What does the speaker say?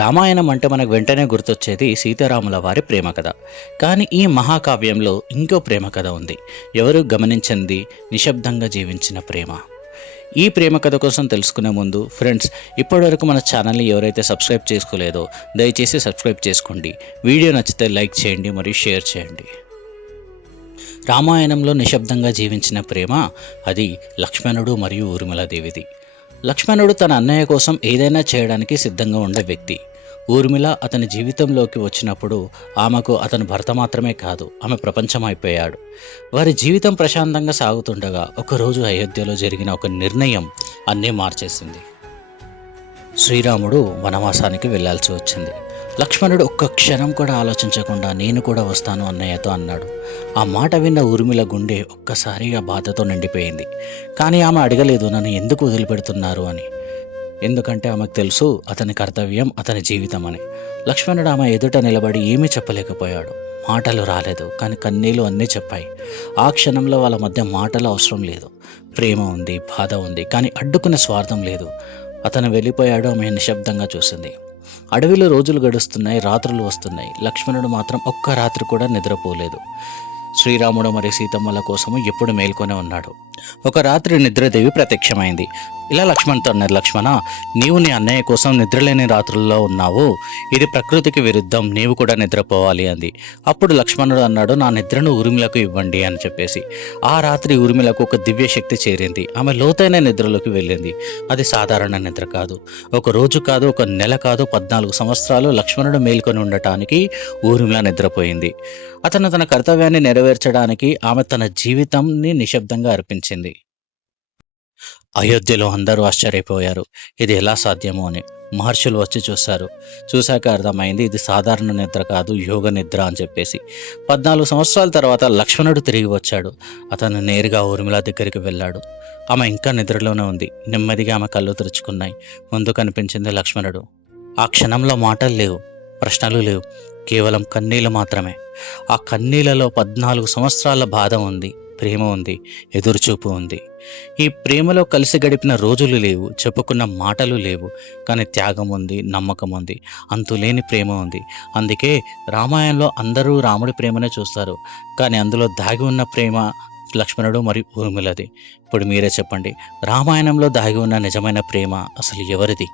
రామాయణం అంటే మనకు వెంటనే గుర్తొచ్చేది సీతారాముల వారి ప్రేమ కథ. కానీ ఈ మహాకావ్యంలో ఇంకో ప్రేమ కథ ఉంది. ఎవరు గమనించింది నిశ్శబ్దంగా జీవించిన ప్రేమ. ఈ ప్రేమ కథ కోసం తెలుసుకునే ముందు ఫ్రెండ్స్, ఇప్పటివరకు మన ఛానల్ని ఎవరైతే సబ్స్క్రైబ్ చేసుకోలేదో దయచేసి సబ్స్క్రైబ్ చేసుకోండి. వీడియో నచ్చితే లైక్ చేయండి మరియు షేర్ చేయండి. రామాయణంలో నిశ్శబ్దంగా జీవించిన ప్రేమ అది లక్ష్మణుడు మరియు ఊర్మిళాదేవిది. లక్ష్మణుడు తన అన్నయ్య కోసం ఏదైనా చేయడానికి సిద్ధంగా ఉండే వ్యక్తి. ఊర్మిళ అతని జీవితంలోకి వచ్చినప్పుడు ఆమెకు అతని భర్త మాత్రమే కాదు, ఆమె ప్రపంచం అయిపోయాడు. వారి జీవితం ప్రశాంతంగా సాగుతుండగా ఒకరోజు అయోధ్యలో జరిగిన ఒక నిర్ణయం అన్నీ మార్చేసింది. శ్రీరాముడు వనవాసానికి వెళ్లాల్సి వచ్చింది. లక్ష్మణుడు ఒక్క క్షణం కూడా ఆలోచించకుండా నేను కూడా వస్తాను అన్నయ్యతో అన్నాడు. ఆ మాట విన్న ఊర్మిళ గుండె ఒక్కసారిగా బాధతో నిండిపోయింది. కానీ ఆమె అడగలేదు నన్ను ఎందుకు వదిలిపెడుతున్నారు అని. ఎందుకంటే ఆమెకు తెలుసు అతని కర్తవ్యం అతని జీవితం అని. లక్ష్మణుడు ఆమె ఎదుట నిలబడి ఏమీ చెప్పలేకపోయాడు. మాటలు రాలేదు, కానీ కన్నీళ్లు అన్నీ చెప్పాయి. ఆ క్షణంలో వాళ్ళ మధ్య మాటలు అవసరం లేదు. ప్రేమ ఉంది, బాధ ఉంది, కానీ అడ్డుకునే స్వార్థం లేదు. అతను వెళ్ళిపోయాడు. ఆమె నిశ్శబ్దంగా చూసింది. అడవిలో రోజులు గడుస్తున్నాయి, రాత్రులు వస్తున్నాయి. లక్ష్మణుడు మాత్రం ఒక్క రాత్రి కూడా నిద్రపోలేదు. శ్రీరాముడు మరియు సీతమ్మల కోసము ఎప్పుడు మేల్కొనే ఉన్నాడు. ఒక రాత్రి నిద్రదేవి ప్రత్యక్షమైంది. ఇలా లక్ష్మణ్తో అన్నది, లక్ష్మణ, నీవు నీ అన్నయ్య కోసం నిద్రలేని రాత్రుల్లో ఉన్నావు. ఇది ప్రకృతికి విరుద్ధం, నీవు కూడా నిద్రపోవాలి అంది. అప్పుడు లక్ష్మణుడు అన్నాడు, నా నిద్రను ఊర్మిళకు ఇవ్వండి అని చెప్పేసి. ఆ రాత్రి ఊర్మిళకు ఒక దివ్య శక్తి చేరింది. ఆమె లోతైన నిద్రలోకి వెళ్ళింది. అది సాధారణ నిద్ర కాదు. ఒక రోజు కాదు, ఒక నెల కాదు, 14 సంవత్సరాలు లక్ష్మణుడు మేల్కొని ఉండటానికి ఊర్మిళ నిద్రపోయింది. అతను తన కర్తవ్యాన్ని నెరవేర్చడానికి ఆమె తన జీవితాన్ని నిశ్శబ్దంగా అర్పించింది. అయోధ్యలో అందరూ ఆశ్చర్యపోయారు. ఇది ఎలా సాధ్యమో అని. మహర్షులు వచ్చి చూశాక అర్థమైంది ఇది సాధారణ నిద్ర కాదు, యోగ నిద్ర అని చెప్పేసి. 14 సంవత్సరాల తర్వాత లక్ష్మణుడు తిరిగి వచ్చాడు. అతను నేరుగా ఊర్మిళ దగ్గరికి వెళ్ళాడు. ఆమె ఇంకా నిద్రలోనే ఉంది. నెమ్మదిగా ఆమె కళ్ళు తెరుచుకున్నాయి. ముందు కనిపించింది లక్ష్మణుడు. ఆ క్షణంలో మాటలు లేవు, ప్రశ్నలు లేవు, కేవలం కన్నీళ్ళు మాత్రమే. ఆ కన్నీళ్లలో 14 సంవత్సరాల బాధ ఉంది, ప్రేమ ఉంది, ఎదురుచూపు ఉంది. ఈ ప్రేమలో కలిసి గడిపిన రోజులు లేవు, చెప్పుకున్న మాటలు లేవు, కానీ త్యాగం ఉంది, నమ్మకం ఉంది, అంతులేని ప్రేమ ఉంది. అందుకే రామాయణంలో అందరూ రాముడి ప్రేమనే చూస్తారు, కానీ అందులో దాగి ఉన్న ప్రేమ లక్ష్మణుడు మరియు ఊర్మిళది. ఇప్పుడు మీరే చెప్పండి, రామాయణంలో దాగి ఉన్న నిజమైన ప్రేమ అసలు ఎవరిది?